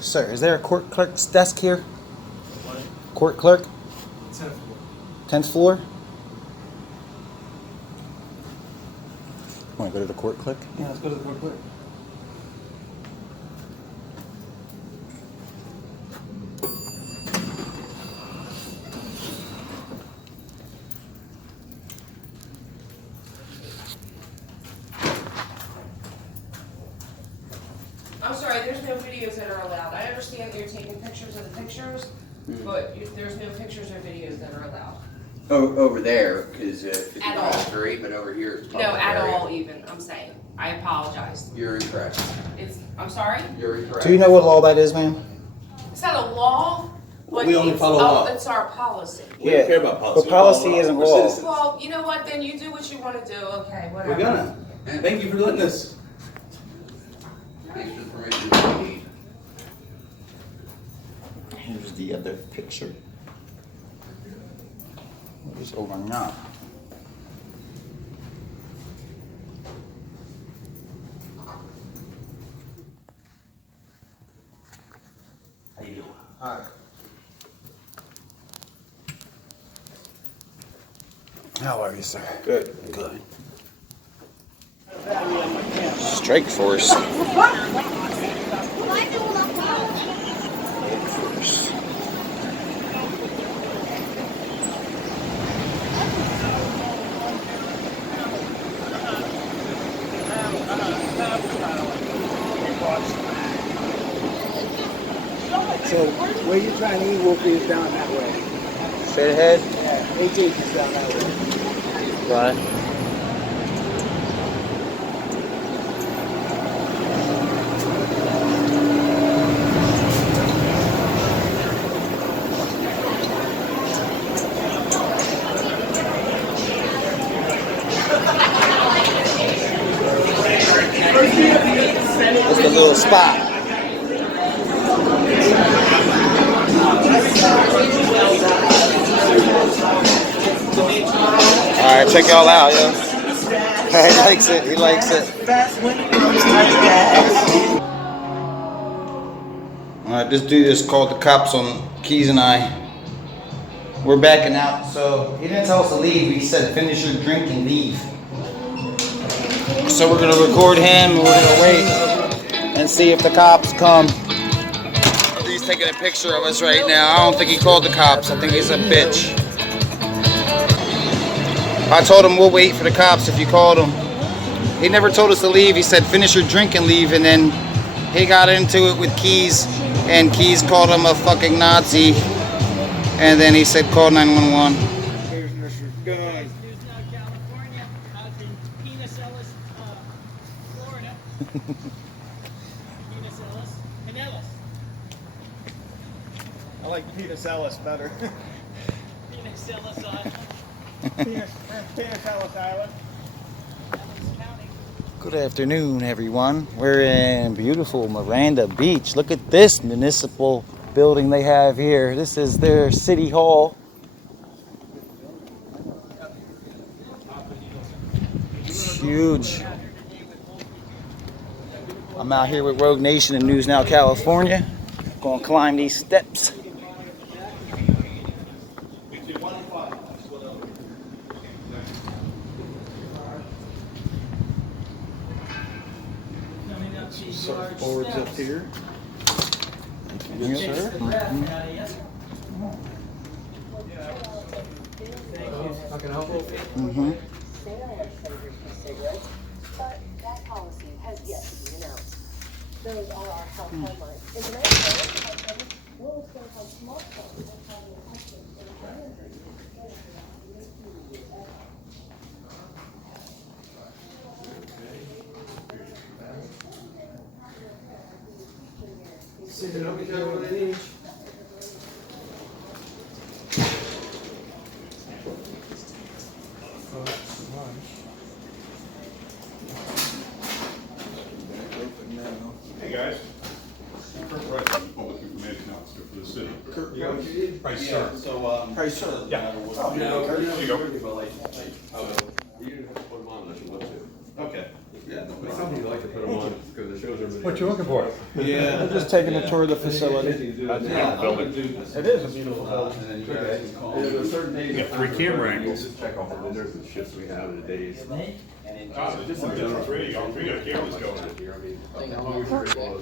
Sir, is there a court clerk's desk here? What? Court clerk? 10th floor. 10th floor? Want to go to the court clerk? Yeah, let's go to the court clerk. I'm sorry, there's no videos that are allowed. I understand that you're taking pictures of the pictures, but there's no pictures or videos that are allowed. Oh, over there, because it's At on all. the street, but over here it's No, public at area. all even, I'm saying. I apologize. You're incorrect. I'm sorry? You're incorrect. Do you know what law that is, ma'am? It's not a law, but We only it's, follow law. it's our policy. We don't care about policy. But policy isn't We're law. citizens. Well, you know what, then you do what you want to do, okay, whatever. We're gonna. Thank you for letting us. Thanks for the permission we need. Here's the other picture. What is over now? How you doing? All right. How are you, sir? Good. Good. Strike Force. So where you trying to eat, Wolfie, is down that way. Straight ahead. Yeah, 18th is down that way. Right. That's the little spot. Alright, check y'all out, yo. He likes it, he likes it. Alright, this dude just called the cops on Keys and I. We're backing out, so he didn't tell us to leave, he said finish your drink and leave. So we're gonna record him and we're gonna wait and see if the cops come. He's taking a picture of us right now. I don't think he called the cops, I think he's a bitch. I told him we'll wait for the cops if you called him. He never told us to leave. He said finish your drink and leave, and then he got into it with Keys, and Keys called him a fucking Nazi, and then he said call 911. Here's Mr. Gunn. California, out in Penis Ellis, Florida. Penis Ellis and Ellis. I like Penis Ellis better. Penis Ellis on Penis Ellis Island. Ellis County. Good afternoon, everyone. We're in beautiful Madeira Beach. Look at this municipal building they have here. This is their city hall. It's huge. I'm out here with Rogue Nation in News Now, California. Gonna climb these steps. Boards up here. Yes, sir. How can I help you? Mm-hmm. Say I have favored for cigarettes, but that policy has yet to be announced. Those are our health guidelines. In the next day, we'll discuss how smartphones and how their actions in Sitting over there on the beach. Hey guys, Kurt Price, Public Information Officer for the city. Price, sir. Price, sir. Yeah. Oh, There you go. You didn't have to put them on unless you want to. What you looking for? Yeah, I'm just taking a tour of the facility. That's a beautiful building. It is a beautiful building. You got 3 camera angles. Check off the windows and shifts we have, the days. Just like the radio, we got cameras going.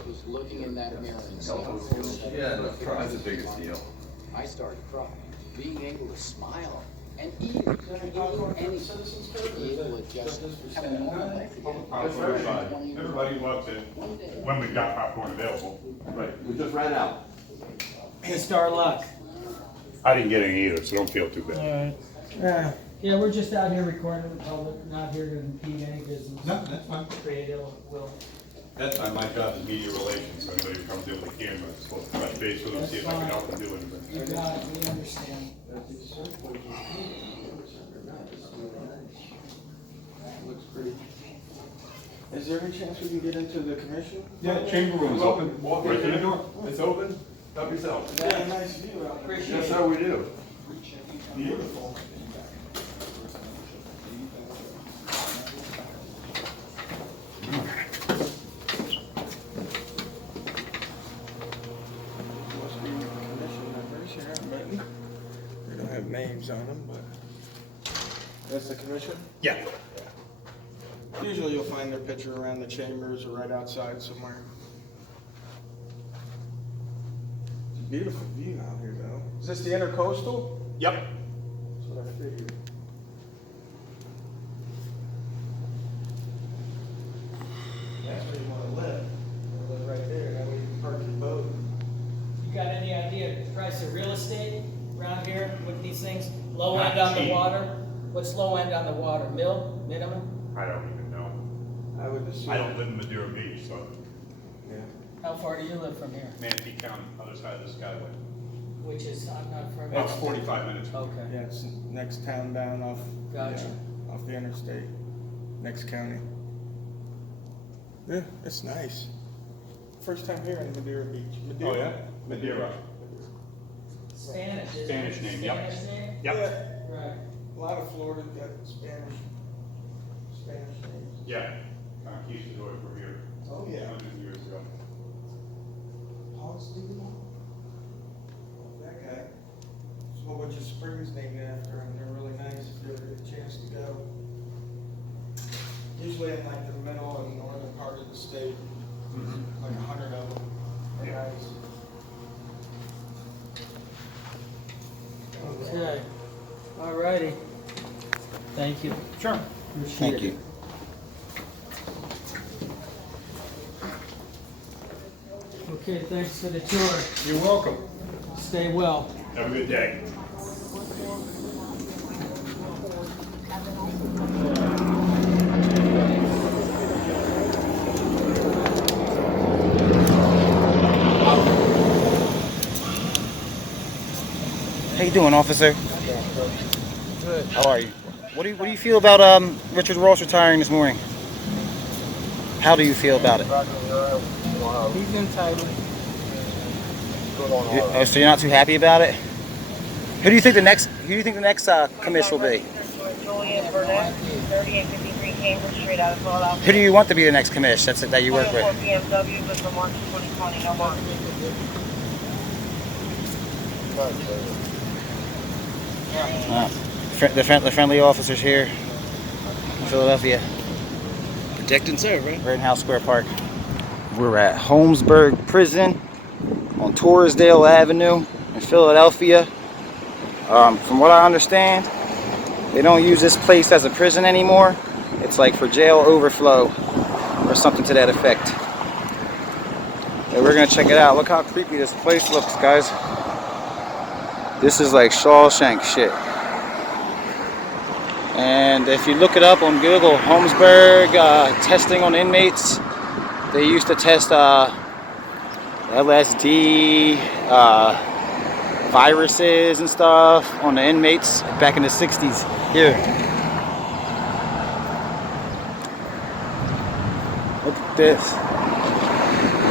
Was looking in that mirror and Yeah, that's the biggest deal. I started crying. Being able to smile and eat anything, to be able to just have a normal life again. Everybody loves it when we've got popcorn available. Right, we just ran out. Just our luck. I didn't get any either, so don't feel too bad. Yeah, we're just out here recording the public, not here to impede any business. No, that's fine. Create ill will. That's fine, my job is media relations, so anybody who comes in with a camera is supposed to touch base with them, see if I can help them do anything. You got it, we understand. Looks pretty. Is there any chance we can get into the commission? Yeah, chamber room is open. Walk right through the door. It's open. Help yourself. Yeah, nice view out there. That's how we do. Beautiful. Must be commission members here, but they don't have names on them, but that's the commission? Yeah. Usually you'll find their picture around the chambers or right outside somewhere. It's a beautiful view out here though. Is this the intercoastal? Yep. That's what I figured. That's where you wanna live. You wanna live right there, that way you can park your boat. You got any idea the price of real estate around here with these things? Low end Not on the cheap. water? What's low end on the water? Minimum? I don't even know. I would assume. I don't live in Madeira Beach, so Yeah. How far do you live from here? Manatee County, other side of the skyway. Which is, I'm not from. That's 45 minutes. Okay, Yeah, it's next town down off. Gotcha. Yeah, off the interstate, next county. Yeah, it's nice. First time here in Madeira Beach. Oh, yeah? Madeira. Spanish, isn't it? Spanish name, yep. Spanish name? Yep. Yeah, Right. a lot of Florida got Spanish names. Yeah. Conquistador from here. Oh, yeah. 100 years ago. Paul Stephen? That guy. There's a whole bunch of springs named after him. They're really nice if you ever get a chance to go. Usually in like the middle and northern part of the state. Like 100 of them. They're nice. Okay. All righty. Thank you. Sure. Appreciate Thank it. you. Okay, thanks for the tour. You're welcome. Stay well. Have a good day. How you doing, officer? Good. How are you? What do you feel about Richard Ross retiring this morning? How do you feel about it? He's entitled. So you're not too happy about it? Who do you think the next commish will be? Julian Burnett, 3853 Cambridge Street, out of Philadelphia. Who do you want to be the next commish that you work with? 24 BMW, but for March 2020, no more. The friendly officers here in Philadelphia. Protect and serve, right? We're in House Square Park. We're at Holmesburg Prison on Torresdale Avenue in Philadelphia. From what I understand, they don't use this place as a prison anymore. It's like for jail overflow or something to that effect. And we're gonna check it out. Look how creepy this place looks, guys. This is like Shawshank shit. And if you look it up on Google, Holmesburg testing on inmates, they used to test LSD, viruses and stuff on the inmates back in the 60s. Here. Look at this.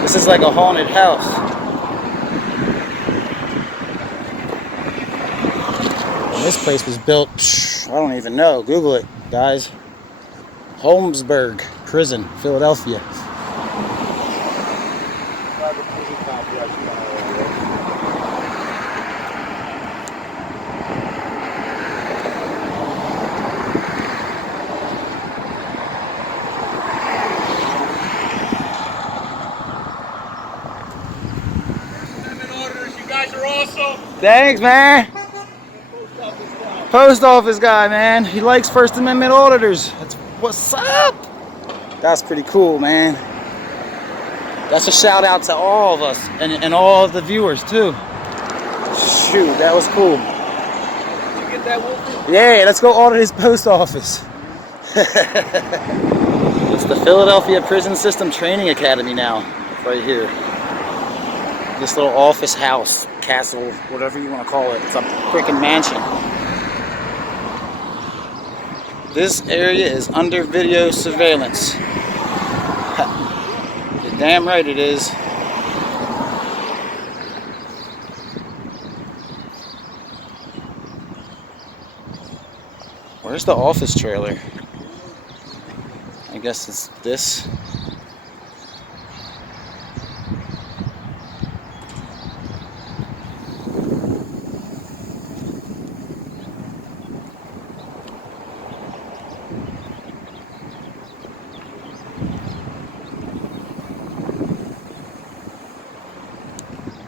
This is like a haunted house. And this place was built, I don't even know. Google it, guys. Holmesburg Prison, Philadelphia. Thanks, man. Post office guy, man. He likes First Amendment auditors. That's what's up. That's pretty cool, man. That's a shout out to all of us and all of the viewers too. Shoot, that was cool. You get that, Wolfie? Yeah, let's go audit his post office. It's the Philadelphia Prison System Training Academy now, right here. This little office house, castle, whatever you want to call it. It's a freaking mansion. This area is under video surveillance. You're damn right it is. Where's the office trailer? I guess it's this.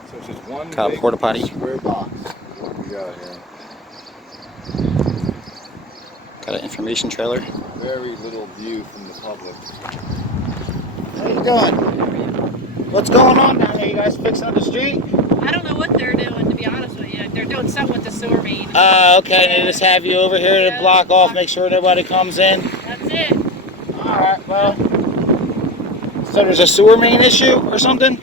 So it's just one Cop big porta potty. square box. What we got here? Got an information trailer. Very little view from the public. How you doing? What's going on down there? You guys fixing up the street? I don't know what they're doing, to be honest with you. They're doing something with the sewer main. Okay. They just have you over here to block off, make sure nobody comes in. That's it. Alright, well. So there's a sewer main issue or something?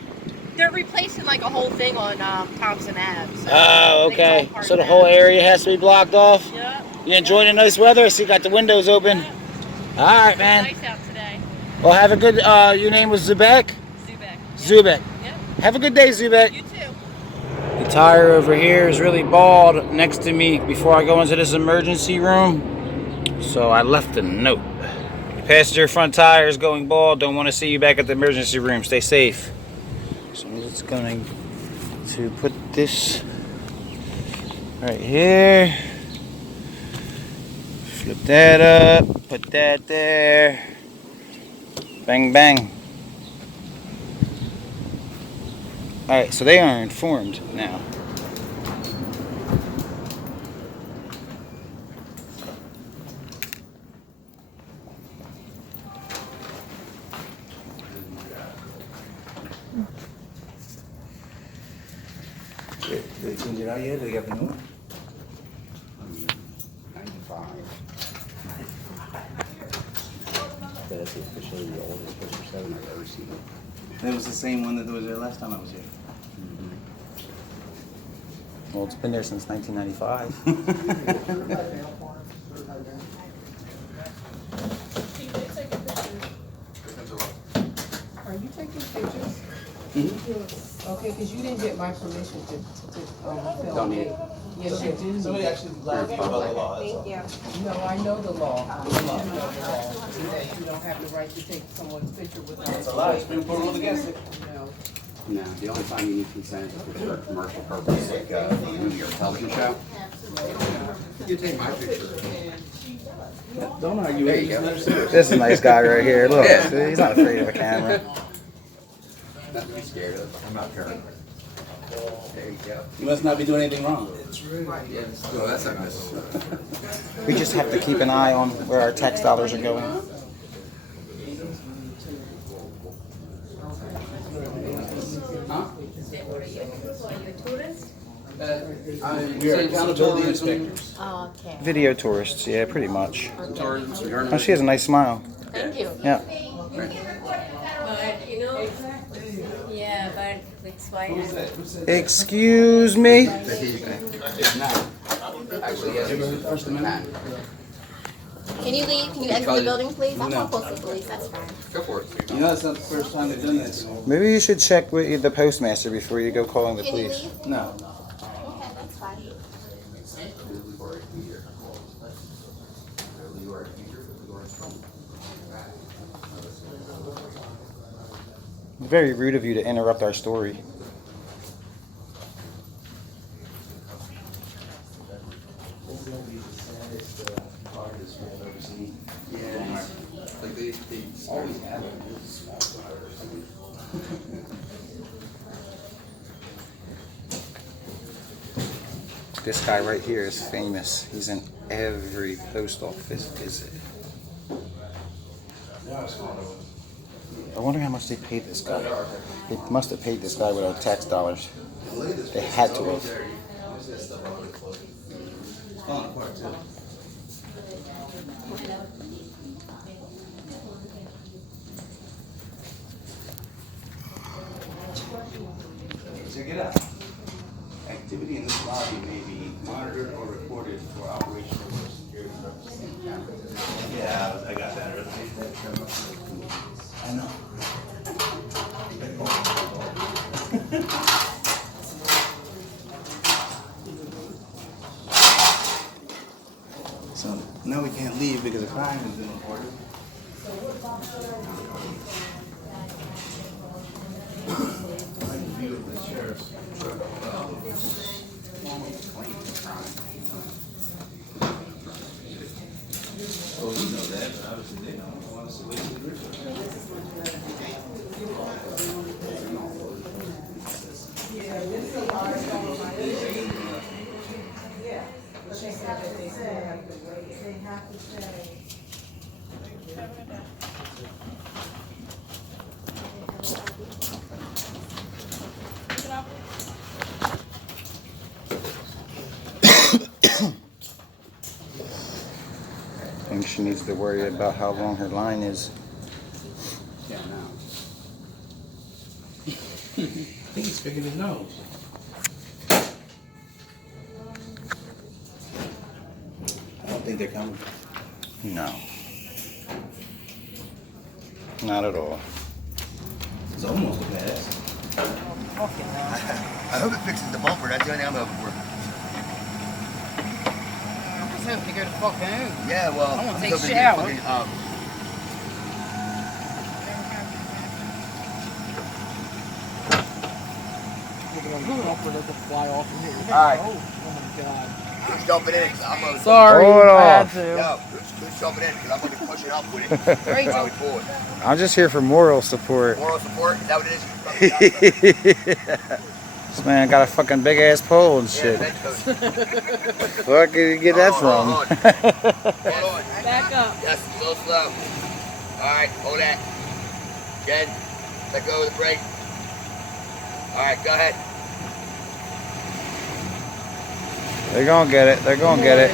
They're replacing like a whole thing on Thompson Ave. So Oh, I think it's okay. all part So of the that. whole area has to be blocked off? Yep. You enjoying the nice weather? I see you got the windows open. Alright, man. Nice out today. Well, have a good, your name was Zubek? Zubek. Zubek. Yep. Have a good day, Zubek. You too. The tire over here is really bald next to me before I go into this emergency room. So I left a note. The passenger front tire is going bald. Don't want to see you back at the emergency room. Stay safe. So I'm just going to put this right here. Flip that up. Put that there. Bang, bang. Alright, so they are informed now. They cleaned it out yet? They got the new one? 95. That's officially the oldest Picture 7 I've ever seen. That was the same one that was there last time I was here. Well, it's been there since 1995. Are you taking pictures? Okay, because you didn't get my permission to film. Don't need it. Yes, you do. Somebody actually lied to you about the law. Thank you. No, I know the law. I know the law. That you don't have the right to take someone's picture without. It's a lie. It's been ruled against it. No. No, the only time you need consent is for a commercial purpose, like a movie or television show. You take my picture. Don't argue There with you it. go. This is a nice guy right here. Look, Yeah. see, he's not afraid of a camera. Nothing to be scared of. I'm not paranoid. There you go. You must not be doing anything wrong. Well, that's not nice. We just have to keep an eye on where our tax dollars are going. Huh? We are accountability inspectors. Oh, okay. Video tourists, yeah, pretty much. Tourism, so you're Oh, she has a nice smile. Thank you. Yeah. But, you know, yeah, but it's why. Excuse me? Actually, yes, First Amendment. Can you leave? Can you exit the building, please? I'm not postal police, that's fine. Go for it. You know, that's not the first time they've done this. Maybe you should check with the postmaster before you go calling the Can you police. leave? No. Okay, that's fine. Very rude of you to interrupt our story. Yeah. Like they always have it. This guy right here is famous. He's in every post office visit. I wonder how much they paid this guy. They must have paid this guy with our tax dollars. They had to have. Check it out. Activity in this lobby may be monitored or recorded for operational or security purposes. Yeah, I got that earlier. I know. So now we can't leave because a crime has been reported. View of the sheriff's truck. Oh, you know that, but obviously they don't. I want to see what I think she needs to worry about how long her line is. Yeah, no. I think he's picking his nose. I don't think they're coming. No. Not at all. It's almost a pass. I hope it fixes the bumper. That's the only thing I'm hoping for. I'm just hoping to go to fuck home. Yeah, well, I want I'm to take a hoping to get shower. fucking, Fly off in here. All right. Oh my God. Who's jumping in? 'Cause I'm gonna. Sorry, Hold I on. had to. Yo, who's jumping in? Because I'm going to be pushing up with it. Great. Probably forward. I'm just here for moral support. Moral support? Is that what it is? This man got a fucking big ass pole and Yeah, shit. Petcoat. Where did you get that Hold from? on. Hold on. Back up. Yes, a little slow. Alright, hold that. Again, let go of the brake. Alright, go ahead. They're gonna get it. They're gonna get it.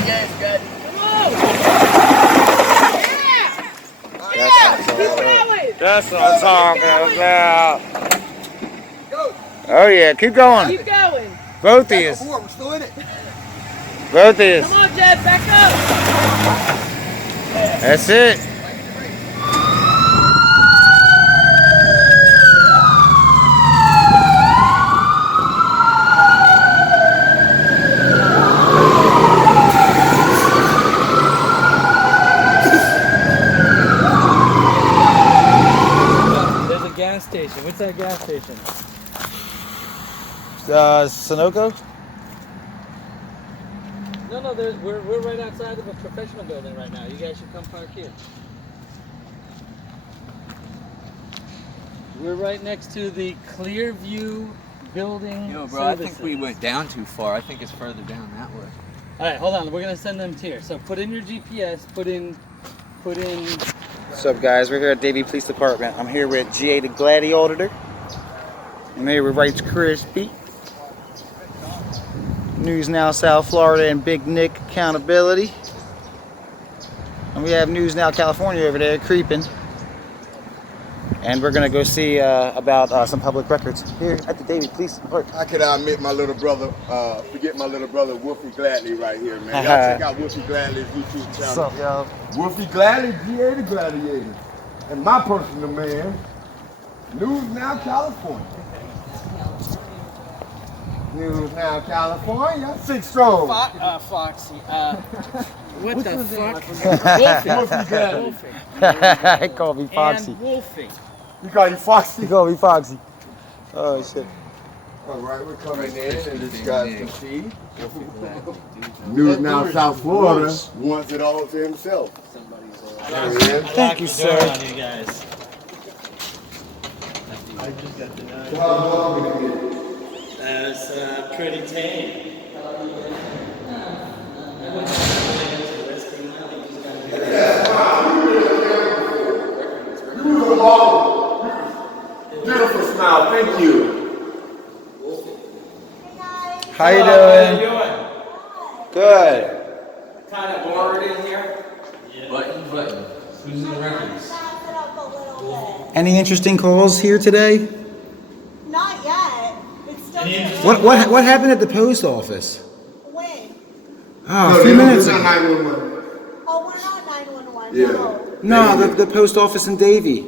Again, it's good. Come on. That's what I'm talking about. Go. Oh yeah, keep going. Keep going. Both of you. Before, we're still in it. Both of you. Come on, Jed, back up. That's it. There's a gas station. What's that gas station? Sunoco? No, we're right outside of a professional building right now. You guys should come park here. We're right next to the Clearview Building Yo, bro, I Services. think we went down too far. I think it's further down that way. All right, hold on. We're gonna send them here. So put in your GPS. Put in. What's up, guys? We're here at Davie Police Department. I'm here with GA the Gladdy Auditor. I'm here with Rights Crispy. News Now South Florida and Big Nick Accountability. And we have News Now California over there creeping. And we're gonna go see about some public records here at the Davie Police Department. How could I admit my little brother, forget my little brother Wolfie Gladly right here, man. Y'all check out Wolfie Gladly's YouTube channel. What's up, y'all? Wolfie Gladly, GA the Gladiator. And my personal man, News Now California. News Now California, 6 strong. Foxy. What the fuck? Wolfie Gladly. He called me Foxy. And Wolfie. You call you Foxy? He called me Foxy. Oh shit. All right, we're coming in, and this guy can see. News Now South Florida wants it all to himself. Thank you, sir. You guys. How long did it get? That's pretty tame. You was a model. Beautiful smile, thank you. How you Hello, doing? How you doing? Good. Kind of bored in here. Button. Who's in the records? Any interesting calls here today? Not yet. It's still. What happened at the post office? When? Oh, a few minutes ago. 911. Oh, we're not 911. Yeah. No, the post office in Davie.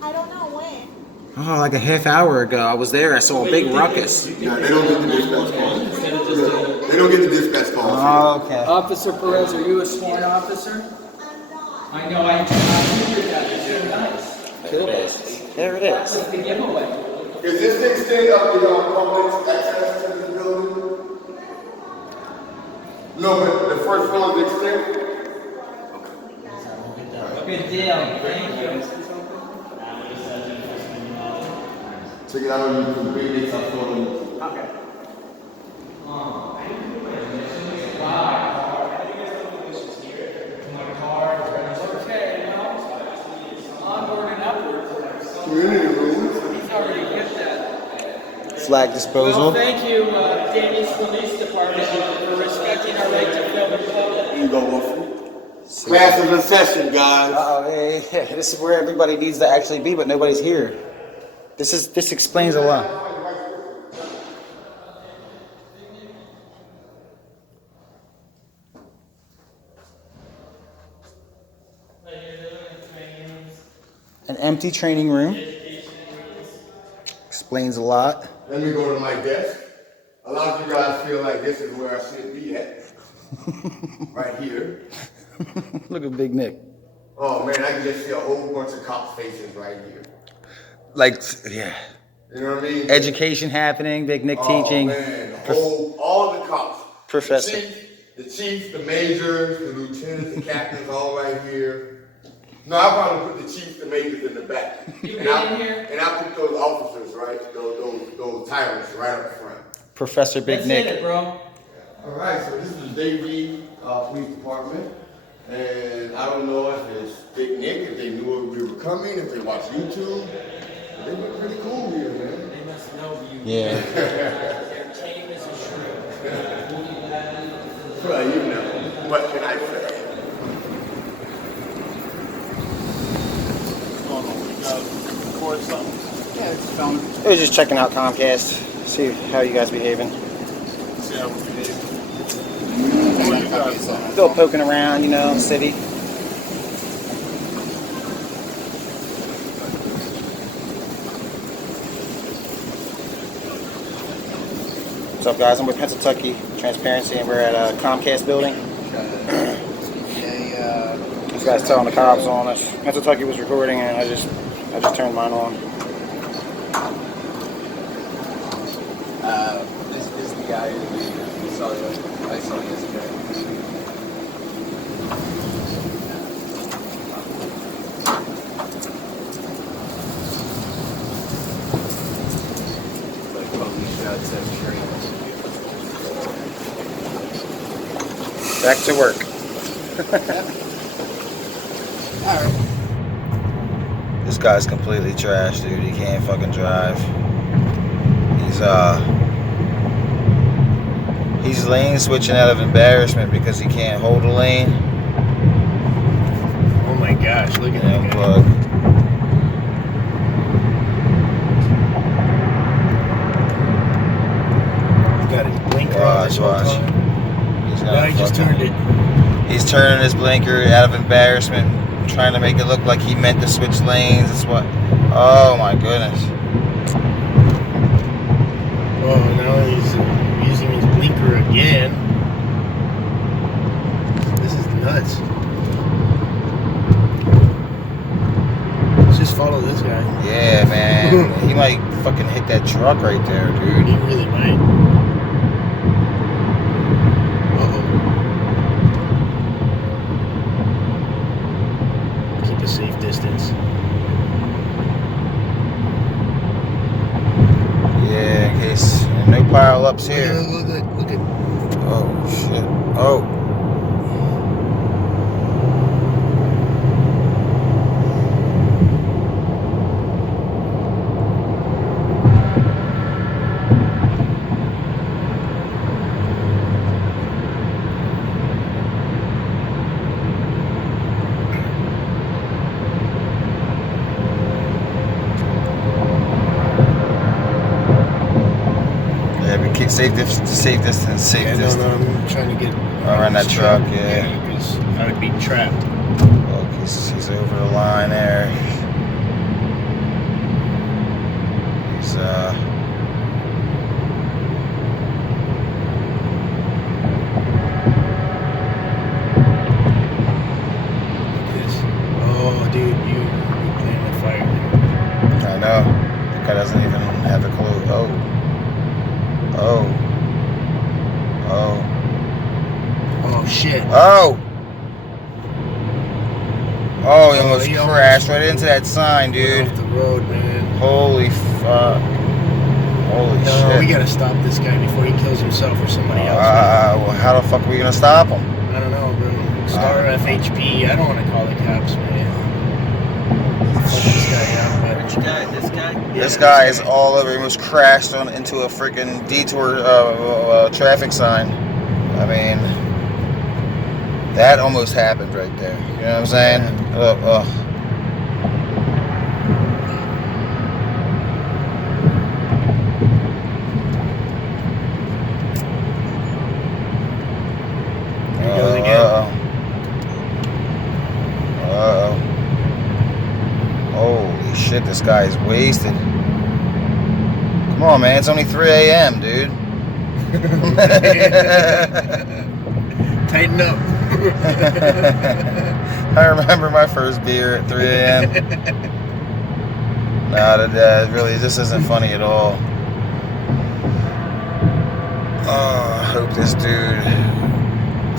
I don't know when. Oh, like a half hour ago. I was there. I saw a big ruckus. Yeah, they don't get the dispatch calls. They don't get the dispatch calls. Oh, okay. Officer Perez, are you a sworn officer? I know, I figured that. It's so nice. There it is. There it is. That's the giveaway. Is this the extent of the public access to the building? No, but the first floor is the extent? Good deal. Thank you. Check it out on YouTube. Big Nick's on phone. Okay. Community rooms. He's already hit that. Flag disposal. Well, thank you, Davie Police Department, for respecting our right to film in public. Here you go, Wolfie. Class is in session, guys. Yeah. This is where everybody needs to actually be, but nobody's here. This explains a lot. An empty training room. Explains a lot. Let me go to my desk. A lot of you guys feel like this is where I should be at. Right here. Look at Big Nick. Oh man, I can just see a whole bunch of cops' faces right here. Like, yeah. You know what I mean? Education happening, Big Nick teaching. Man, all the cops. Professor. The chiefs, the majors, the lieutenants, the captains, all right here. No, I probably put the chiefs, the majors in the back. And I put those officers, right, those tyrants right up front. Professor Big Nick. That's it, bro. All right, so this is Davie Police Department. And I don't know if it's Big Nick, if they knew we were coming, if they watched YouTube. But they look pretty cool here, man. They must know you. Yeah. Their team is a shrew. Well, you know, what can I say? I was just checking out Comcast, see how you guys behaving. See how we behave. Still poking around, you know, the city. What's up, guys? I'm with Pennsylvania Transparency, and we're at a Comcast building. This guy's telling the cops on us. Pennsylvania was recording, and I just turned mine on. This is the guy who I saw yesterday. Like police shots at trains. Back to work. Alright. This guy's completely trash, dude. He can't fucking drive. He's lane switching out of embarrassment because he can't hold a lane. Oh my gosh, look at that plug. He's got his blinker on. Watch. No, he just turned it. He's turning his blinker out of embarrassment, trying to make it look like he meant to switch lanes. That's what. Oh my goodness. Oh, now he's using his blinker again. This is nuts. Let's just follow this guy. Yeah, man. He might fucking hit that truck right there, dude. He really might. Keep a safe distance. Yeah, in case no hell up's here? Look at. Oh shit. Oh. Safe distance. No, I'm trying to get around that truck, yeah. Because I'd be trapped. Look, he's over the line there. He's Oh, dude, you playing with fire. I know. That guy doesn't even have a clue. Oh shit. Oh, he almost crashed right into that sign, dude. Off the road, man. Holy fuck. Holy shit. We gotta stop this guy before he kills himself or somebody else. Well, how the fuck are we gonna stop him? I don't know, bro. Star FHP. I don't want to call the cops, man. Fuck this guy out, but Which guy? This guy? This guy is all over. He almost crashed into a freaking detour traffic sign. I mean, that almost happened right there. You know what I'm saying? Here he goes again. Holy shit, this guy is wasted. Come on, man. It's only 3 a.m., dude. Tighten up. I remember my first beer at 3 a.m. Nah, that really, this isn't funny at all. Oh, I hope this dude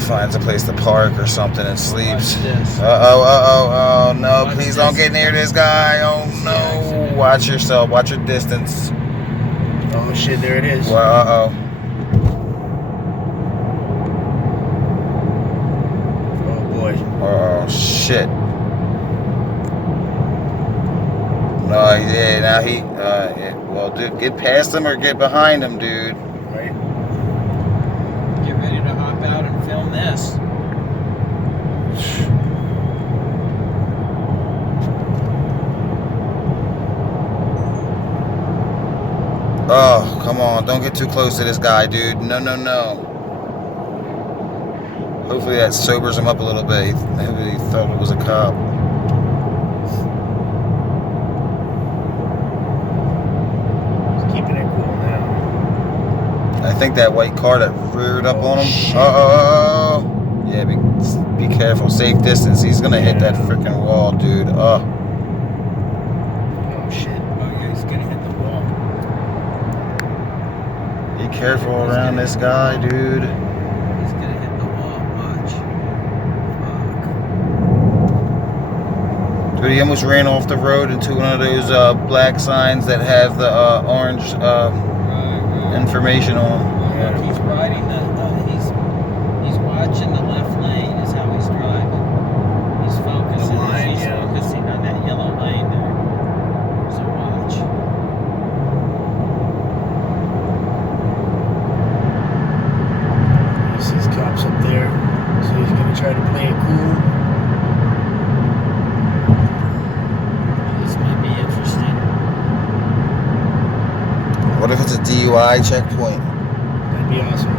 finds a place to park or something and sleeps. Oh, no, please don't get near this guy. Oh, no. Watch yourself. Watch your distance. Oh, shit, there it is. Well, oh, shit. No, yeah, now well, dude, get past him or get behind him, dude. Right. Get ready to hop out and film this. Oh, come on. Don't get too close to this guy, dude. No. Hopefully that sobers him up a little bit. Maybe he thought it was a cop. He's keeping it cool now. I think that white car that reared up on him. Shit. Yeah, be careful. Safe distance. He's gonna hit that freaking wall, dude. Oh shit. Oh yeah, he's gonna hit the wall. Be careful around this guy, dude. He's gonna hit the wall. Watch. Dude, he almost ran off the road into one of those black signs that have the orange information on them. Look, he's riding he's watching the left lane is how he's driving. He's focusing. He's focusing on that yellow lane there. So watch. He sees cops up there, so he's gonna try to play it cool. This might be interesting. What if it's a DUI checkpoint? That'd be awesome.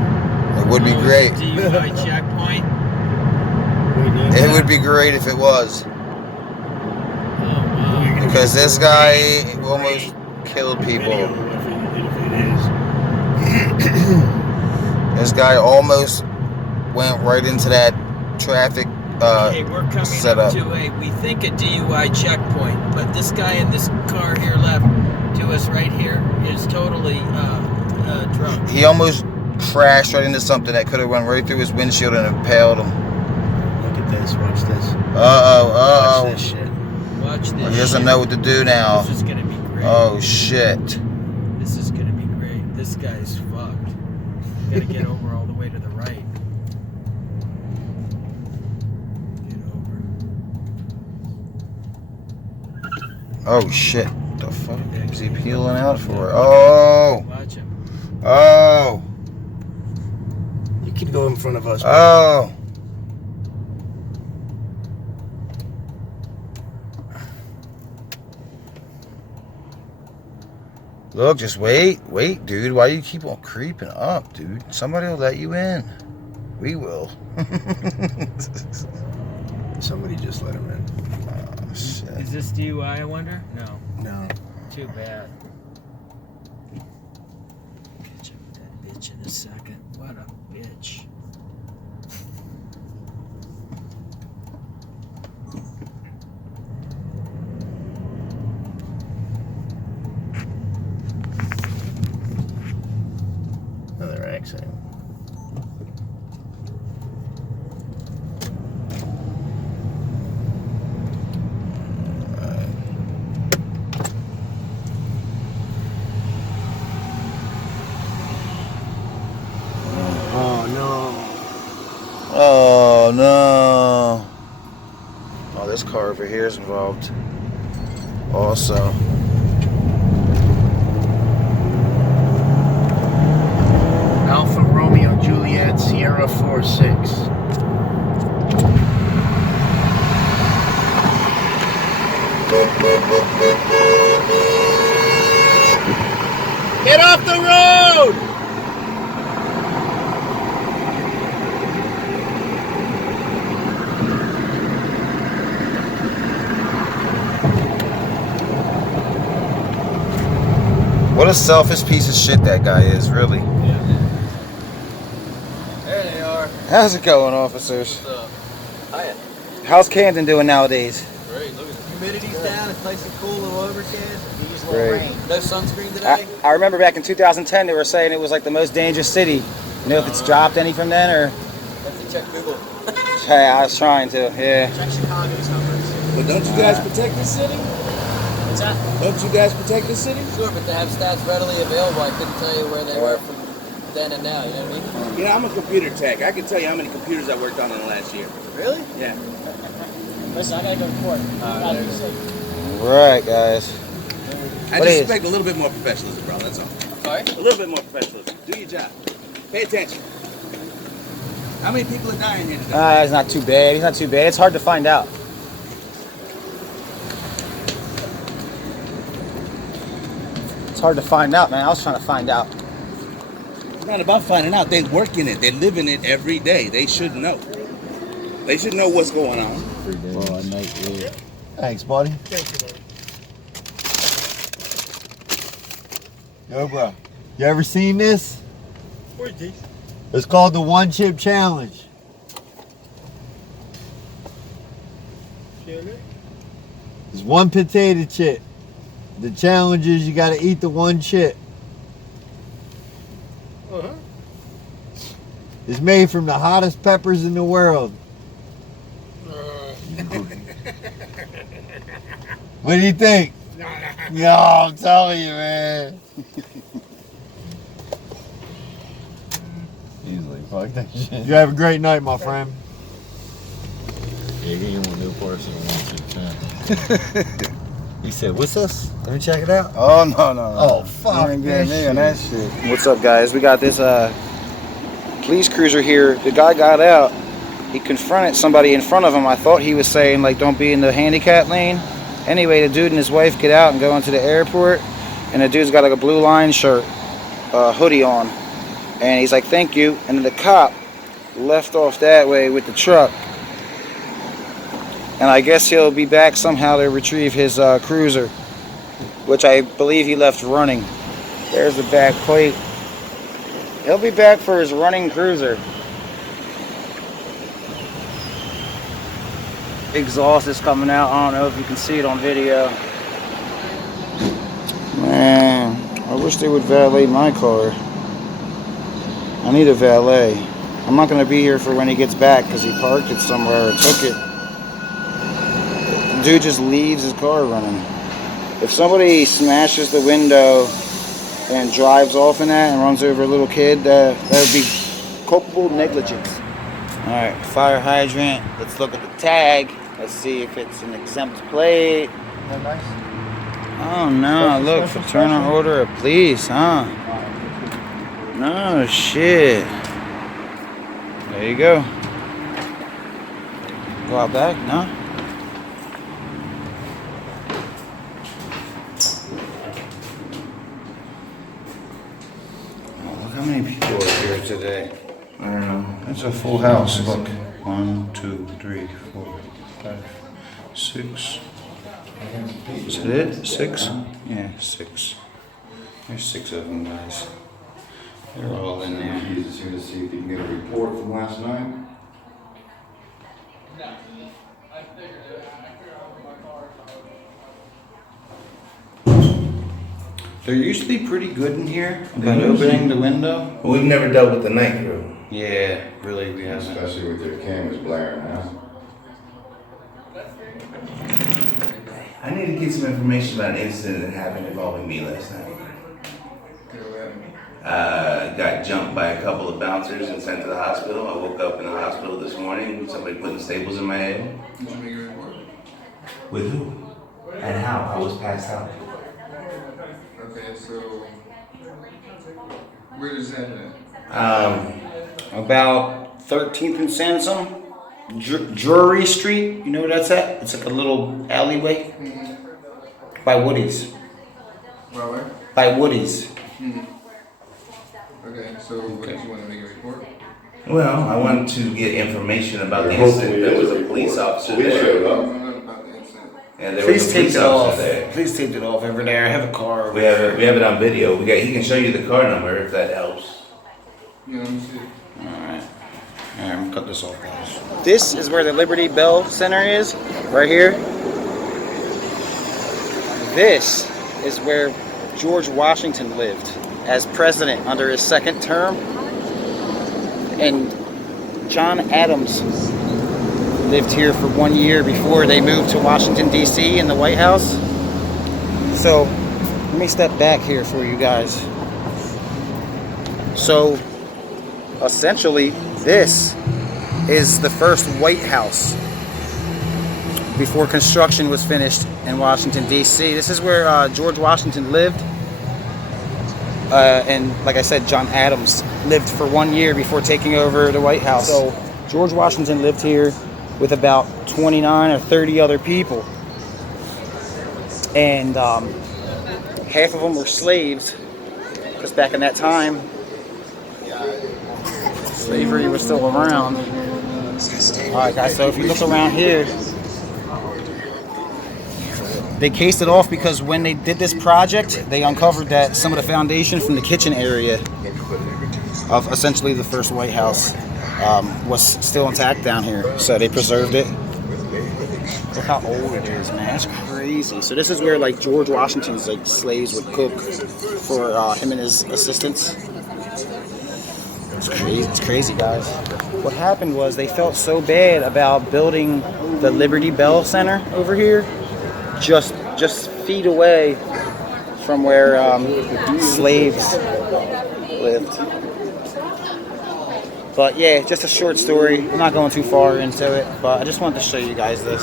It would be great. DUI checkpoint. It would be great if it was. Oh wow. Because this guy almost killed people. This guy almost went right into that traffic Okay, we're coming setup. up to we think a DUI checkpoint, but this guy in this car here left to us right here is totally drunk. He almost crashed right into something that could have went right through his windshield and impaled him. Look at this, watch this. Uh-oh. Watch this shit. Watch this. He doesn't know what to do now. This is gonna be great. Oh, shit. This is gonna be great. This guy's fucked. gotta get over all the way to the right. Oh shit! The fuck is he peeling out for? Oh! Watch him. Oh! You can go in front of us. Oh! Look, just wait, dude. Why do you keep on creeping up, dude? Somebody will let you in. We will. Somebody just let him in. Oh, shit. Is this DUI, I wonder? No. No. Too bad. Catch up with that bitch in a second. What a bitch. Another accident. Oh no. Oh, this car over here is involved also. Alpha Romeo Juliet Sierra 46. Get off the road! What a selfish piece of shit that guy is, really. There they are. How's it going, officers? What's up? Hiya. How's Camden doing nowadays? Great. Look at the humidity's down. It's nice and cool. A little overcast. You use a Great. little rain. No sunscreen today. I remember back in 2010 they were saying it was like the most dangerous city. You know if it's dropped any from then or? Have to check Google. Hey, I was trying to. Yeah. Check Chicago's numbers. But don't you guys protect the city? What's that? Don't you guys protect the city? Sure, but to have stats readily available, I couldn't tell you where they were from then and now. You know what I mean? You know, I'm a computer tech. I can tell you how many computers I worked on in the last year. Really? Yeah. Listen, I gotta go to court. Right, guys. I What just is? expect a little bit more professionalism, bro. That's all. Sorry? A little bit more professionalism. Do your job. Pay attention. How many people are dying here today? He's not too bad. He's not too bad. It's hard to find out. It's hard to find out, man. I was trying to find out. It's not about finding out. They work in it. They live in it every day. They should know. They should know what's going on. Thanks, buddy. Thank you, buddy. Yo, bro. You ever seen this? Where's these? It's called the One Chip Challenge. It's one potato chip. The challenge is you gotta eat the one chip. Uh-huh. It's made from the hottest peppers in the world. What do you think? Yo, I'm telling you, man. He's like, fuck that shit. You have a great night, my friend. Yeah, he want new person He said, what's this? Let me check it out. Oh, no. Oh, fuck. You ain't getting me on that shit. What's up, guys? We got this police cruiser here. The guy got out. He confronted somebody in front of him. I thought he was saying, like, don't be in the handicap lane. Anyway, the dude and his wife get out and go into the airport. And the dude's got, like, a blue line shirt, hoodie on. And he's like, thank you. And then the cop left off that way with the truck. And I guess he'll be back somehow to retrieve his cruiser, which I believe he left running. There's the back plate. He'll be back for his running cruiser. Exhaust is coming out. I don't know if you can see it on video. Man, I wish they would valet my car. I need a valet. I'm not going to be here for when he gets back because he parked it somewhere or took it. The dude just leaves his car running. If somebody smashes the window and drives off in that and runs over a little kid, that would be culpable negligence. Alright, fire hydrant. Let's look at the tag. Let's see if it's an exempt plate. That nice? Oh no, look, fraternal order of police, huh? No shit. There you go. Go out back, no? Oh, look how many people are here today. I don't know. It's a full house, look. 1, 2, 3, 4, 5, 6. Is that it? 6? Yeah, 6. There's 6 of them, guys. They're all in there. He's here to see if he can get a report from last night. They're usually pretty good in here about opening the window. We've never dealt with the night crew. Yeah, really, we haven't. Especially with their cameras blaring out. I need to get some information about an incident that happened involving me last night. Got jumped by a couple of bouncers and sent to the hospital. I woke up in the hospital this morning, somebody putting staples in my head. Did you make a report? With who? And how? I was passed out. Okay, so where does that happen? About 13th and Sansom, Drury Street. You know where that's at? It's like a little alleyway. By Woody's. Where? By Woody's. Okay, so what did you want to make a report? Well, I wanted to get information about the incident. There was a police officer there. And there was Please a take police it officer off. there. Please take it off over there. I have a car over We have there. it on video. He can show you the car number if that helps. You know what I'm saying? Alright. I'm gonna cut this off, guys. This is where the Liberty Bell Center is, right here. This is where George Washington lived as president under his second term. And John Adams lived here for 1 year before they moved to Washington, D.C. in the White House. So, let me step back here for you guys. So, essentially, this is the first White House before construction was finished in Washington, D.C. This is where George Washington lived. And like I said, John Adams lived for 1 year before taking over the White House. So George Washington lived here with about 29 or 30 other people. And half of them were slaves, because back in that time, slavery was still around. Alright guys, so if you look around here, they cased it off because when they did this project, they uncovered that some of the foundation from the kitchen area of essentially the first White House was still intact down here. So they preserved it. Look how old it is, man. That's crazy. So this is where like George Washington's like slaves would cook for him and his assistants. It's crazy, guys. What happened was they felt so bad about building the Liberty Bell Center over here, just feet away from where slaves lived. But yeah, just a short story. I'm not going too far into it, but I just wanted to show you guys this.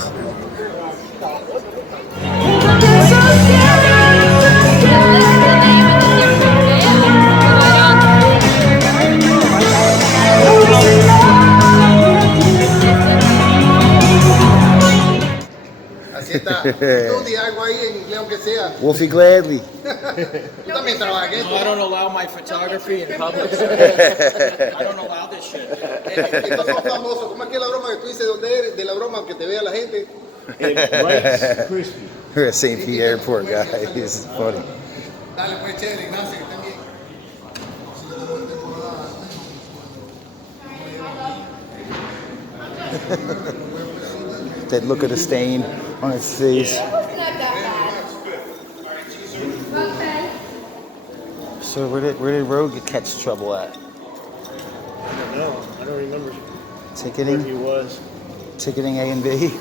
Así está. Tú algo ahí en inglés, aunque sea. Wolfie Gladly. Yo también trabajé. No, I don't allow my photography in public. I don't allow this shit. Estos son famosos. ¿Cómo es que la broma que tú dices? ¿Dónde eres? De la broma, aunque te vea la gente. We're at St. Pete Airport, guys. This is funny. Dale, pues, chévere, gracias, que estén bien. That look at the stain on his face. So where did Rogue catch trouble at? I don't know. I don't remember. Ticketing? Where he was. Ticketing A and B?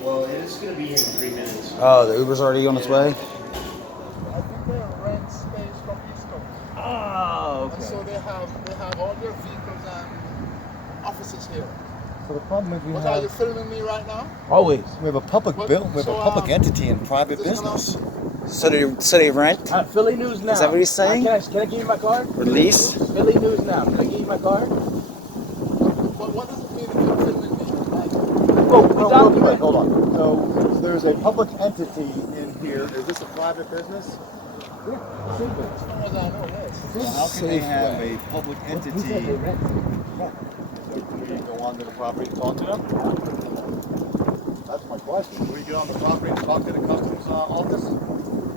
Well, it is going gonna be here in 3 minutes. Oh, the Uber's already on its way? I think they rent space from Easton. Oh, okay. And so they have all their vehicles and offices here. So the problem is we But are you have filming me right now? always we have a public What- bill, we have so, a public entity and private this is gonna- business. So they rent? Philly News Now. Is that what he's saying? Can I give you my card? Release? Philly News Now. Can I give you my card? What does it mean if you're filming me? Real quick, hold on. So there's a public entity in here. Is this a private business? As far as I know, yes. So how can they have a public entity? So can we go onto the property and talk to them? That's my question. Can we get on the property and talk to the customs office?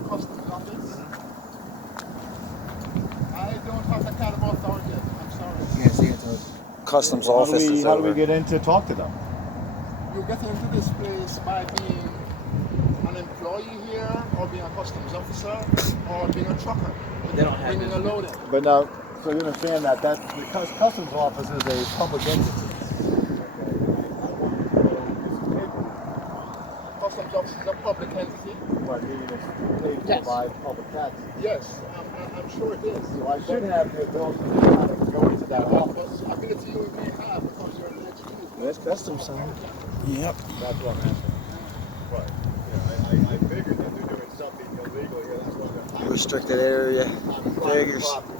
Customs office? I don't have that kind of authority. I'm sorry. Customs Well, office is how do we over. get in to talk to them? You get into this place by being an employee here, or being a customs officer, or being a trucker. They don't have bringing a load in. But now, so you understand that because customs office is a public entity. Customs office is a public entity. But meaning it's paid for by public taxes. Yes, I'm sure it is. So I should have the ability to kind of go into that office. Ability you may have because you're an entity. That's customs sign. Yep. That's what I'm asking. Right. Yeah, I figured that they're doing something illegal here. That's why they're hiding. Restricted area. Private Figures. property.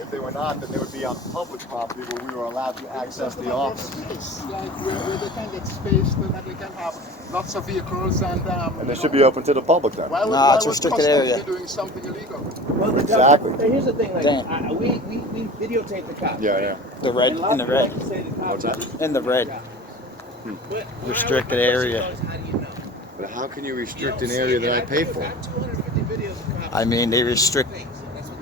If they were not, then they would be on public property where we were allowed to access the office. Like where they can get space, so that they can have lots of vehicles and. And they should be open to the public then. Why it's would restricted customs area. be doing something illegal? Well, Exactly. Here's the thing, like, Damn. we videotape the cops. Yeah, yeah. The red, And a lot in the of people red. like to say the cops What's that? In the red. But Restricted area. How do you know? But how can you restrict an area that I pay for? 250 videos of cops. I mean, they restrict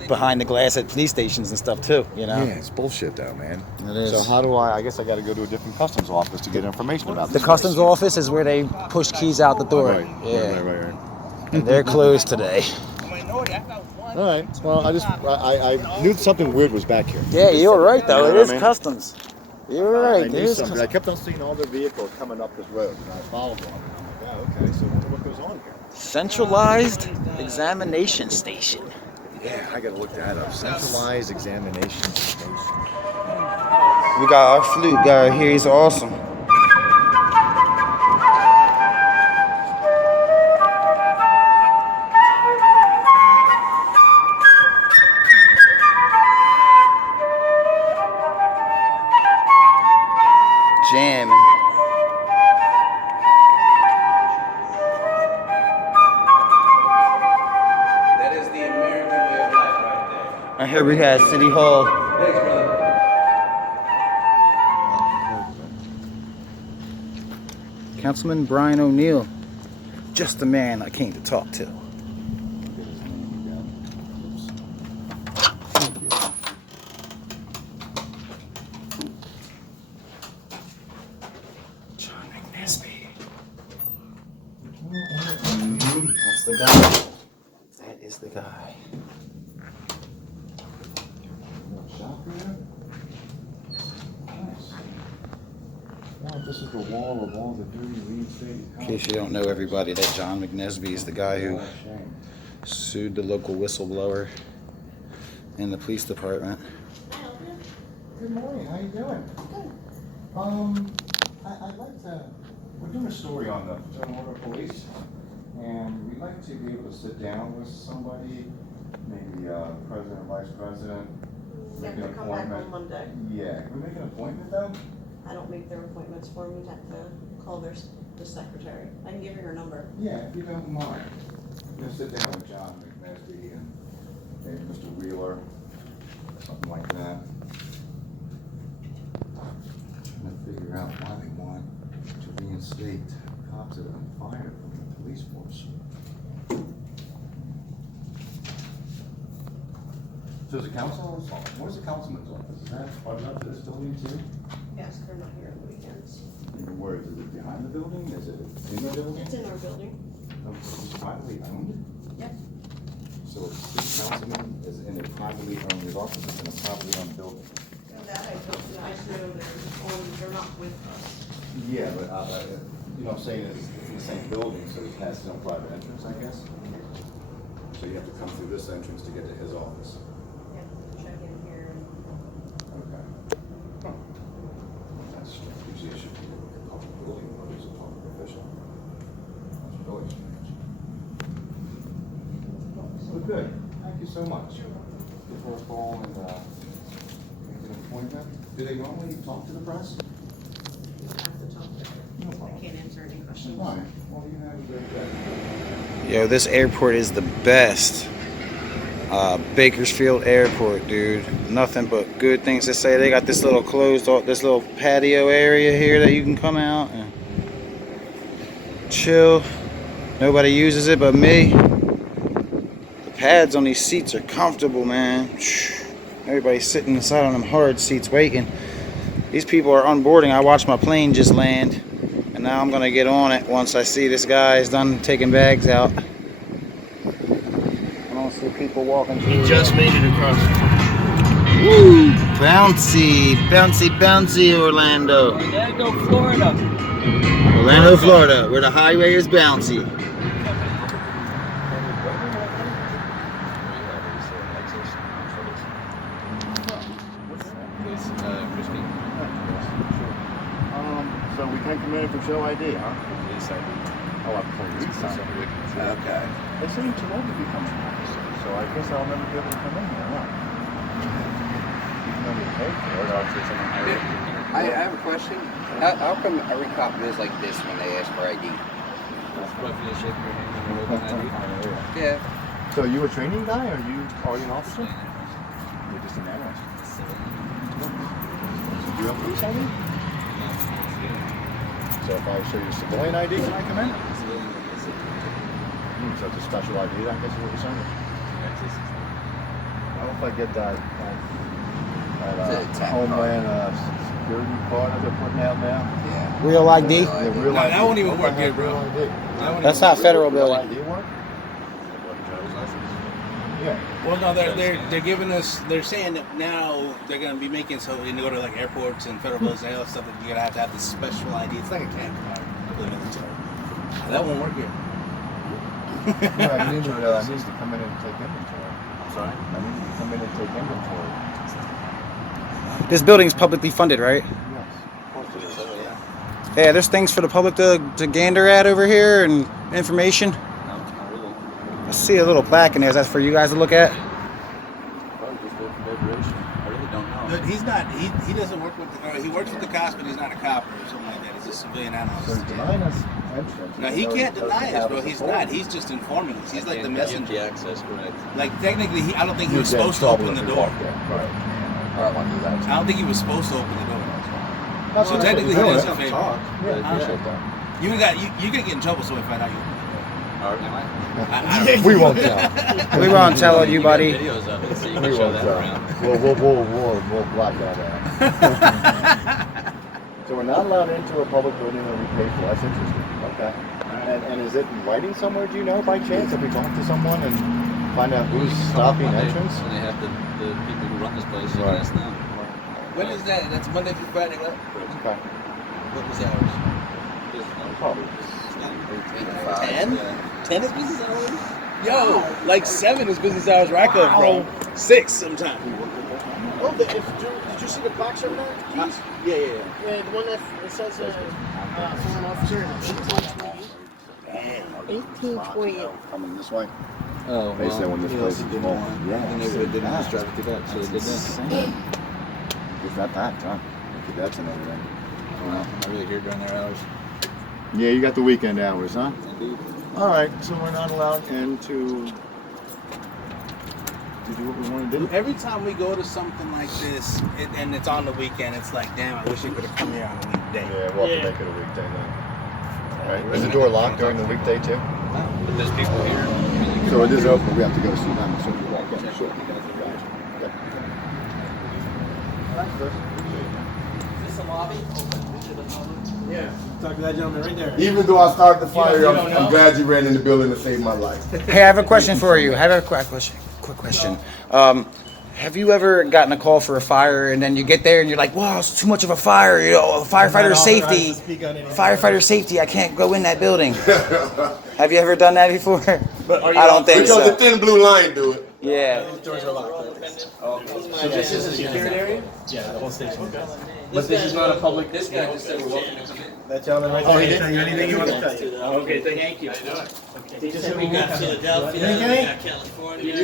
behind the glass at police stations and stuff too, you know? Yeah, it's bullshit though, man. It is. So how do I guess I got to go to a different customs office to get information about The this. customs office is where they push keys out the door. Right, Yeah. right. And they're closed today. All right. Well, I knew something weird was back here. Yeah, you're right though. You know It what is I mean? customs. You're I right. It knew is something. I customs. kept on seeing all the vehicles coming up this road, and I followed them. I'm like, oh, okay. So I wonder what goes on here. Centralized examination station. Yeah, I gotta look that up. Centralized examination station. We got our flute guy here. He's awesome. Jamming. That is the American way of life right there. And here we have City Hall. Thanks, brother. Councilman Brian O'Neill. Just the man I came to talk to. John McNesby. That's the guy. That is the guy. This is the wall of all the dirty reinstated. In case you don't know, everybody, that John McNesby is the guy who sued the local whistleblower in the police department. Good morning. How you doing? Good. I'd like to. We're doing a story on the Fraternal Order of Police, and we'd like to be able to sit down with somebody, maybe president, vice president, make an Come back appointment. on Monday. Yeah. Can we make an appointment though? I don't make their appointments for them. You'd have to call the secretary. I can give you her number. Yeah, if you don't mind. I'm gonna sit down with John McNesby and maybe Mr. Wheeler, something like that. Trying to figure out why they want to reinstate cops that have been fired from the police force. So is the council, where's the councilman's office? Is that part of this building too? Yes, they're not here on the weekends. And where is it? Behind the building? Is it in the building? It's in our building. Oh, it's privately owned? Yep. So the councilman is in a privately owned, his office is in a privately owned building? That I don't know. I just know they're not with us. Yeah, but you know what I'm saying, it's in the same building, so he has his own private entrance, I guess. So you have to come through this entrance to get to his office. Yeah, check in here. Okay. Huh. That's strange. Usually it should be a public building, but he's a public official. That's really strange. Well, good. Thank you so much. Give her a call and make an appointment. Do they normally talk to the press? You have to talk to her. I can't answer any questions. Fine. Well, you have a great day. Yo, this airport is the best. Bakersfield Airport, dude. Nothing but good things to say. They got this little closed off, this little patio area here that you can come out and chill. Nobody uses it but me. The pads on these seats are comfortable, man. Everybody's sitting inside on them hard seats waiting. These people are onboarding. I watched my plane just land. And now I'm gonna get on it once I see this guy's done taking bags out. I don't see people walking through. He just made it across. Woo! Bouncy, bouncy, bouncy, Orlando. Orlando, Florida. Orlando, Florida, where the highway is bouncy. So we can come in for show ID, huh? Yes, I do. I'll have to pull this sign. Okay. They seem too old to be coming officer, so I guess I'll never be able to come in here, huh? Even though we paid for it, I'll say something higher. I have a question. How come every cop is like this when they ask for ID? Yeah. So you a training guy, or are you an officer? You're just an analyst. So do you have police ID? So if I show you civilian ID, can I come in? So it's a special ID, I guess is what you're saying? I don't know if I get that Homeland Security card that they're putting out now. Yeah. Real ID? Yeah, real ID. That won't even work here, bro. That's not federal Real building. ID work? Yeah. Well, no, they're giving us. They're saying that now they're gonna be making so when you go to like airports and federal buildings and all that stuff that you're gonna have to have this special ID. It's like a camp card for the military. That won't work here. Yeah, I need to come in and take inventory. Sorry? I need to come in and take inventory. This building's publicly funded, right? Yes. Of course it is. Yeah, there's things for the public to gander at over here and information. I see a little plaque in there. Is that for you guys to look at? I really don't know. But he's not. He doesn't work with. He works with the cops, but he's not a cop or something like that. He's a civilian analyst. So he's denying us entrance. No, he can't deny us, bro. He's not. He's just informing us. He's like the messenger. access, correct. Like technically, I don't think he was supposed to open the door. Right. I don't want to do that. I don't think he was supposed to open the door. That's So what technically, he I'm does doing. a favor. Yeah, I appreciate that. You can get in trouble so we find out you. We won't tell. We won't tell you, buddy. Videos of it, so you We can show won't that tell. around. We'll block that out. So we're not allowed into a public building that we pay for. That's interesting. Okay. And is it in writing somewhere? Do you know by chance if we talk to someone and find out who's stopping entrance? And they have the people who run this place, you Right. can ask them. When is that? That's Monday through Friday, right? Okay. What was hours? Probably. 10? 10 is business hours? Yo, like 7 is business hours where I come from. 6 sometimes. Oh, did you see the plaques over there? Keys? Yeah. Yeah, the one that it says foreign officer 1828. Coming this way. Oh, They said when this place is full. Yeah. And they would have didn't just drive it through that, so they did that. It's that packed, huh? That's and everything. Well, not really here during their hours. Yeah, you got the weekend hours, huh? Indeed. All right, so we're not allowed in to do what we want to do. Every time we go to something like this, and it's on the weekend, it's like, damn, I wish I could have come here on a weekday. Yeah, we'll have to make it a weekday then. Right. Is the door locked during the weekday too? But there's people here. So it is open, we have to go see them as soon as we walk in. Sure. Is this a lobby? Yeah, talk to that gentleman right there. Even though I started the fire, I'm glad you ran in the building to save my life. Hey, I have a question for you. I have a quick question. Have you ever gotten a call for a fire and then you get there and you're like, wow, it's too much of a fire, you know, firefighter safety, I can't go in that building. Have you ever done that before? I don't think so. Because the thin blue line do it. Yeah. Those doors are locked. Oh, so this is a secured area? Yeah, the whole station. But this is not a public. This guy just said we're welcome to come in. That gentleman right there. Oh, he didn't tell you anything you want to tell you. Okay, thank you. How you doing? They said we got Philadelphia, we got California.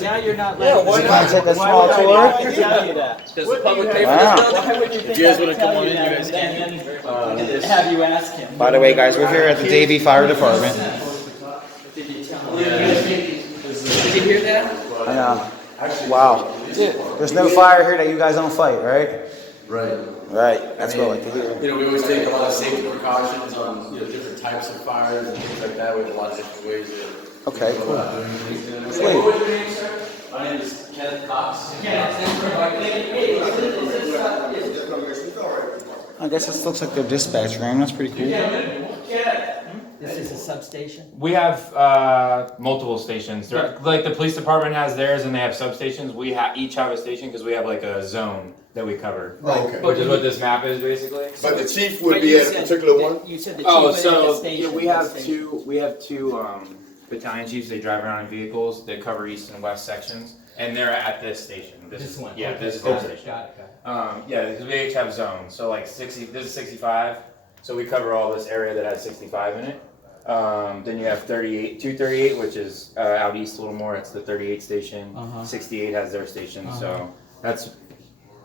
Now you're not letting me take a small tour. Why would I tell you that? Does the public pay for Wow. this building? If you guys want to come on in, you guys can. Have you ask him? By the way, guys, we're here at the Davie Fire Department. Did you hear that? I know. Wow. There's no fire here that you guys don't fight, right? Right. Right. That's what I like to hear. You know, we always take a lot of safety precautions on, you know, different types of fires and things like that. We have a lot of different ways of. Okay, cool. Sweet. My name is Kenneth Cox. I guess this looks like their dispatch room. That's pretty cool. This is a substation? We have multiple stations. Like the police department has theirs, and they have substations. We each have a station because we have like a zone that we cover. Okay. Which is what this map is basically. But the chief would be at a particular one? You said the chief Oh, would so at the station. yeah, we have two battalion chiefs. They drive around in vehicles that cover east and west sections, and they're at this station. This one. Yeah, this is their station. Got it. Yeah, because we each have zones. So like 60. This is 65. So we cover all this area that has 65 in it. Then you have 238, which is out east a little more. It's the 38 station. 68 has their station. So that's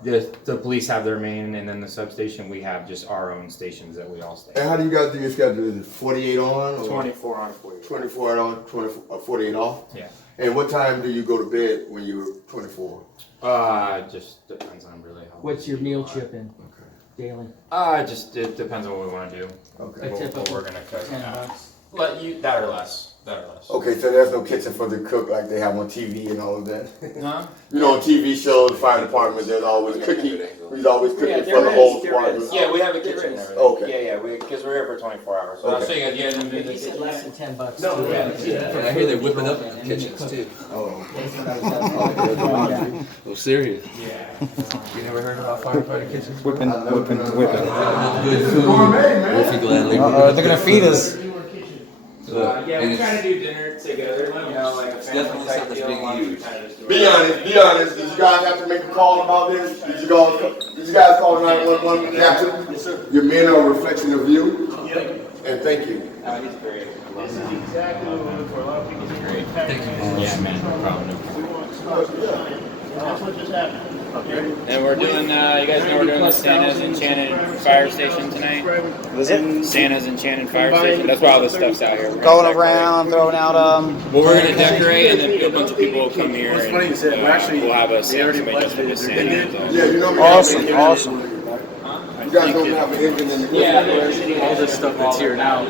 the police have their main, and then the substation we have just our own stations that we all stay. And how do you guys do your schedule? Is it 48 on? Or 24 on, 48. 24 on, 48 off? Yeah. And what time do you go to bed when you're 24? Just depends on really how. What's your meal chip in daily? It depends on what we want to do. Okay. What we're gonna cook. $10. That or less. Okay, so there's no kitchen for the cook like they have on TV and all of that. Huh? You know, on TV shows, fire department, there's always cooking. There's always cooking for the whole squadron. Yeah, we have a kitchen and everything. Okay. Yeah, because we're here for 24 hours. So I'll show you guys. He said less than $10. No, I hear they're whipping up kitchens too. Oh. Oh, serious? Yeah. You never heard about firefighter kitchens? Whipping. Good food. Wolfie gladly. They're gonna feed us. Yeah, we're trying to do dinner together. You know, like a family type deal. Be honest. Did you guys have to make a call about this? Did you guys call 911 captain? Yes, sir. Your men are a reflection of you. Yep. And thank you. He's great. This is exactly what we're looking for. A lot of people get great. Yeah, man, no problem. That's what just happened. And we're doing, you guys know we're doing the Santa's Enchanted Fire Station tonight? What is it? Santa's Enchanted Fire Station. That's why all this stuff's out here. Going around, throwing out Well, we're gonna decorate, and then a bunch of people will come here, and we'll have a Santa dressed up as Santa. Yeah, you know me. Awesome. You guys don't have an engine in the All this stuff that's here now.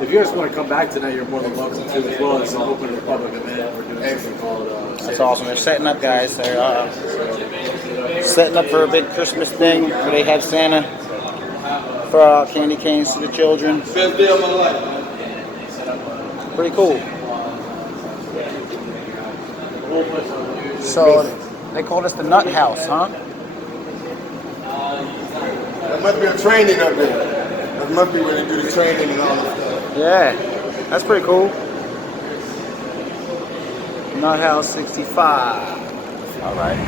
If you guys want to come back tonight, you're more than welcome to, as well as open to the public event. We're doing something called. That's awesome. They're setting up, guys. They're setting up for a big Christmas thing where they have Santa for candy canes to the children. Best day of my life. Pretty cool. So they called us the Nut House, huh? There must be a training up there. That must be where they do the training and all that stuff. Yeah, that's pretty cool. Nut House 65. All right.